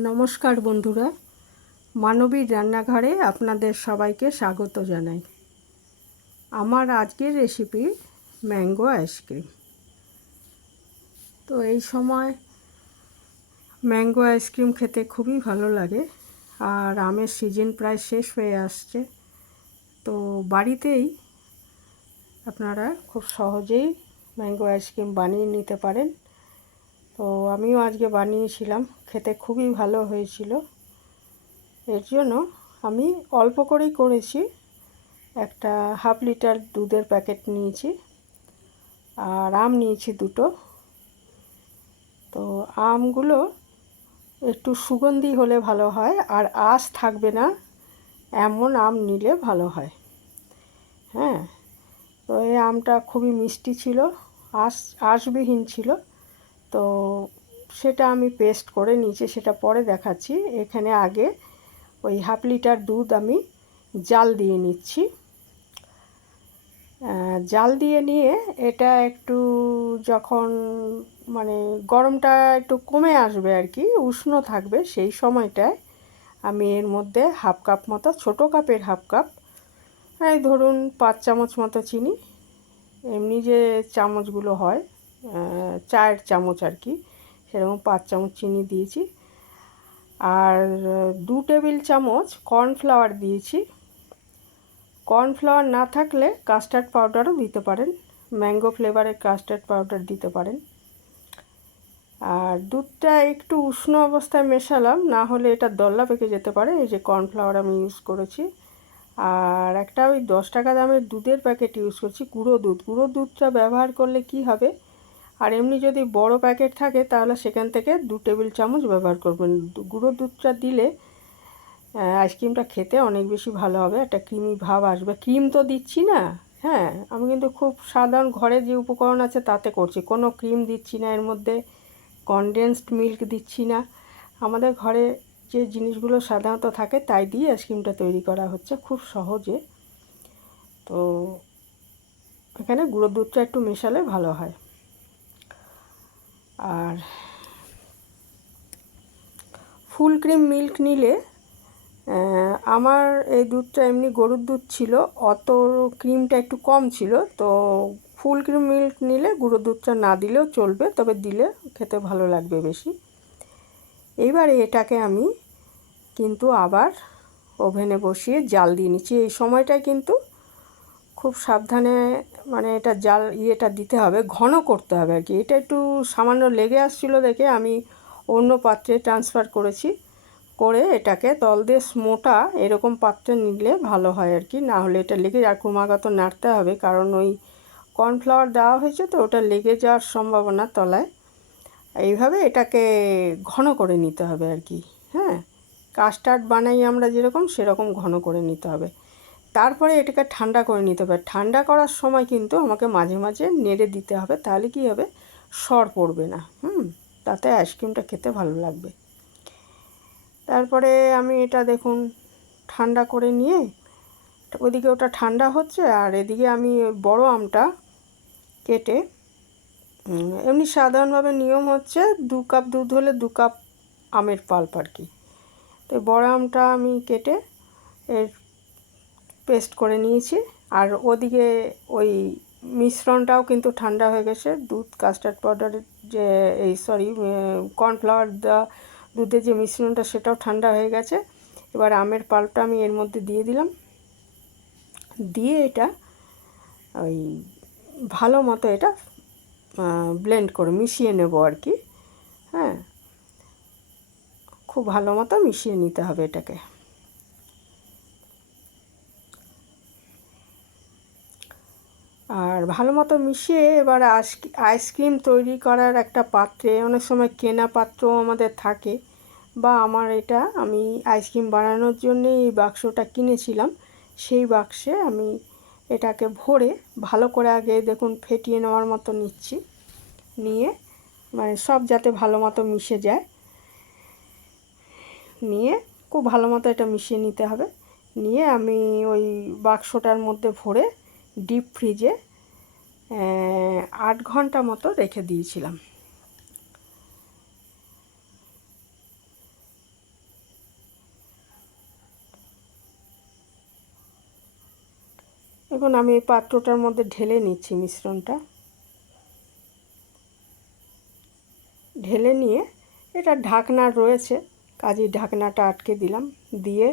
নমস্কার বন্ধুরা, মানবীর রান্নাঘরে আপনাদের সবাইকে স্বাগত জানাই। আমার আজকের রেসিপি ম্যাঙ্গো আইসক্রিম তো এই সময় ম্যাঙ্গো আইসক্রিম খেতে খুবই ভালো লাগে, আর আমের সিজন প্রায় শেষ হয়ে আসছে। তো বাড়িতেই আপনারা খুব সহজেই ম্যাঙ্গো আইসক্রিম বানিয়ে নিতে পারেন। তো আমিও আজকে বানিয়েছিলাম, খেতে খুবই ভালো হয়েছিল। এর জন্য আমি অল্প করেই করেছি, একটা হাফ লিটার দুধের প্যাকেট নিয়েছি আর আম নিয়েছি দুটো। তো আমগুলো একটু সুগন্ধি হলে ভালো হয় আর আঁশ থাকবে না, এমন আম নিলে ভালো হয়। হ্যাঁ তো এই আমটা খুবই মিষ্টি ছিল, আঁশ, আঁশবিহীন ছিল। তো সেটা আমি পেস্ট করে নিচে সেটা পরে দেখাচ্ছি। এখানে আগে ওই হাফ লিটার দুধ আমি জাল দিয়ে নিচ্ছি। জাল দিয়ে নিয়ে এটা একটু যখন মানে গরমটা একটু কমে আসবে আর কি, উষ্ণ থাকবে, সেই সময়টায় আমি এর মধ্যে হাফ কাপ মতো, ছোটো কাপের হাফ কাপ, এই ধরুন পাঁচ চামচ মতো চিনি, এমনি যে চামচগুলো হয় চায়ের চামচ আর কি। সেরকম পাঁচ চামচ চিনি দিয়েছি। আর দু টেবিল চামচ কর্নফ্লাওয়ার দিয়েছি। কর্নফ্লাওয়ার না থাকলে কাস্টার্ড পাউডারও দিতে পারেন। ম্যাঙ্গো ফ্লেভারের কাস্টার্ড পাউডার দিতে পারেন। আর দুধটা একটু উষ্ণ অবস্থায় মেশালাম, না হলে এটা দল্লা পেকে যেতে পারে। এই যে কর্নফ্লাওয়ার আমি ইউজ করেছি। আর একটা ওই দশ টাকা দামের দুধের প্যাকেট ইউজ করছি, গুঁড়ো দুধ। গুঁড়ো দুধটা ব্যবহার করলে কি হবে? আর এমনি যদি বড় প্যাকেট থাকে, তাহলে সেখান থেকে দু টেবিল চামচ ব্যবহার করবেন। গুঁড়ো দুধটা দিলে আইসক্রিমটা খেতে অনেক বেশি ভালো হবে। একটা ক্রিমি ভাব আসবে। ক্রিম তো দিচ্ছি না হ্যাঁ? আমি কিন্তু খুব সাধারণ ঘরে যে উপকরণ আছে, তাতে করছি। কোনো ক্রিম দিচ্ছি না, এর মধ্যে কনডেন্সড মিল্ক দিচ্ছি না। আমাদের ঘরে যে জিনিসগুলো সাধারণত থাকে, তাই দিয়ে আইসক্রিমটা তৈরি করা হচ্ছে খুব সহজে। তো এখানে গুঁড়ো দুধটা একটু মেশালে ভালো হয়। আর ফুল ক্রিম মিল্ক নিলে আমার এই দুধটা এমনি গরুর দুধ ছিল, অত ক্রিমটা একটু কম ছিল, তো ফুল ক্রিম মিল্ক নিলে গুঁড়ো দুধটা না দিলেও চলবে, তবে দিলে খেতে ভালো লাগবে বেশি। এইবারে এটাকে আমি কিন্তু আবার ওভেনে বসিয়ে জাল দিয়ে নিচ্ছি। এই সময়টায় কিন্তু খুব সাবধানে মানে এটা জাল ইয়েটা দিতে হবে, ঘন করতে হবে আর কি। এটা একটু সামান্য লেগে আসছিল দেখে আমি অন্য পাত্রে ট্রান্সফার করেছি, করে এটাকে তল দিয়ে মোটা এরকম পাত্রে নিলে ভালো হয় আর কি। না হলে এটা লেগে আর ক্রমাগত নাড়তে হবে, কারণ ওই কর্নফ্লাওয়ার দেওয়া হয়েছে তো ওটা লেগে যাওয়ার সম্ভাবনা তলায়। এইভাবে এটাকে ঘন করে নিতে হবে আর কি হ্যাঁ। কাস্টার্ড বানাই আমরা যেরকম, সেরকম ঘন করে নিতে হবে। তারপরে এটাকে ঠান্ডা করে নিতে হবে। ঠান্ডা করার সময় কিন্তু আমাকে মাঝে মাঝে নেড়ে দিতে হবে, তাহলে কী হবে? সর পড়বে না, হুম? তাতে আইসক্রিমটা খেতে ভালো লাগবে। তারপরে আমি এটা দেখুন, ঠান্ডা করে নিয়ে, ওদিকে ওটা ঠান্ডা হচ্ছে, আর এদিকে আমি বড় আমটা কেটে এমনি সাধারণভাবে নিয়ম হচ্ছে দু কাপ দুধ হলে দু কাপ আমের পাল্প আর কি। তো বড় আমটা আমি কেটে, এর পেস্ট করে নিয়েছি। আর ওদিকে ওই মিশ্রণটাও কিন্তু ঠান্ডা হয়ে গেছে। দুধ কাস্টার্ড পাউডারের যে, এই সরি কর্নফ্লাওয়ার দেওয়া দুধের যে মিশ্রণটা, সেটাও ঠান্ডা হয়ে গেছে। এবার আমের পাল্পটা আমি এর মধ্যে দিয়ে দিলাম। দিয়ে এটা ওই ভালো মতো এটা ব্লেন্ড করে মিশিয়ে নেব আর কি। হ্যাঁ খুব ভালো মতো মিশিয়ে নিতে হবে এটাকে। আর ভালো মতো মিশিয়ে এবার আইসক্রিম তৈরি করার একটা পাত্রে, অনেক সময় কেনা পাত্রও আমাদের থাকে। বা আমার এটা আমি আইসক্রিম বানানোর জন্যে এই বাক্সটা কিনেছিলাম। সেই বাক্সে আমি এটাকে ভরে ভালো করে আগে দেখুন ফেটিয়ে নেওয়ার মতো নিচ্ছি। নিয়ে মানে সব যাতে ভালো মতো মিশে যায়। নিয়ে খুব ভালো মতো এটা মিশিয়ে নিতে হবে। নিয়ে আমি ওই বাক্সটার মধ্যে ভরে ডিপ ফ্রিজে আট ঘণ্টা মতো রেখে দিয়েছিলাম। এখন আমি এই পাত্রটার মধ্যে ঢেলে নিচ্ছি মিশ্রণটা। ঢেলে নিয়ে এটা ঢাকনা রয়েছে কাজে ঢাকনাটা আটকে দিলাম। দিয়ে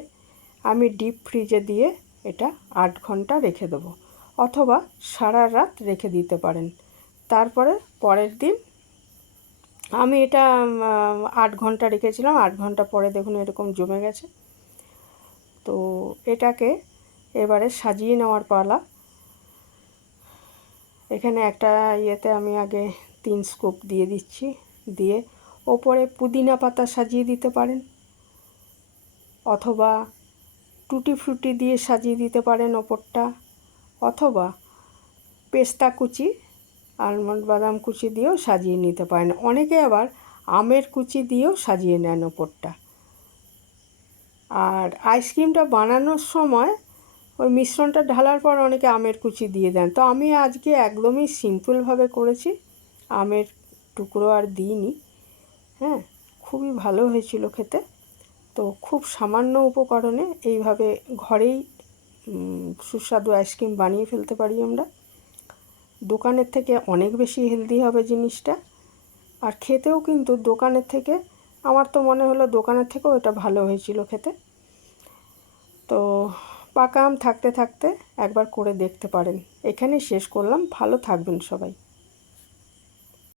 আমি ডিপ ফ্রিজে দিয়ে এটা আট ঘণ্টা রেখে দেবো। অথবা সারা রাত রেখে দিতে পারেন। তারপরে পরের দিন আমি এটা আট ঘণ্টা রেখেছিলাম। আট ঘণ্টা পরে দেখুন এরকম জমে গেছে। তো এটাকে এবারে সাজিয়ে নেওয়ার পালা। এখানে একটা ইয়েতে আমি আগে তিন স্কুপ দিয়ে দিচ্ছি। দিয়ে ওপরে পুদিনা পাতা সাজিয়ে দিতে পারেন। অথবা টুটি ফ্রুটি দিয়ে সাজিয়ে দিতে পারেন ওপরটা। অথবা পেস্তা কুচি, আলমন্ড বাদাম কুচি দিয়েও সাজিয়ে নিতে পারেন। অনেকে আবার আমের কুচি দিয়েও সাজিয়ে নেন ওপরটা। আর আইসক্রিমটা বানানোর সময় ওই মিশ্রণটা ঢালার পর অনেকে আমের কুচি দিয়ে দেন। তো আমি আজকে একদমই সিম্পলভাবে করেছি। আমের টুকরো আর দিইনি। হ্যাঁ খুবই ভালো হয়েছিল খেতে। তো খুব সামান্য উপকরণে এইভাবে ঘরেই সুস্বাদু আইসক্রিম বানিয়ে ফেলতে পারি আমরা। দোকানের থেকে অনেক বেশি হেলদি হবে জিনিসটা। আর খেতেও কিন্তু দোকানের থেকে, আমার তো মনে হলো দোকানের থেকেও এটা ভালো হয়েছিল খেতে। তো পাকা আম থাকতে থাকতে একবার করে দেখতে পারেন। এখানেই শেষ করলাম। ভালো থাকবেন সবাই।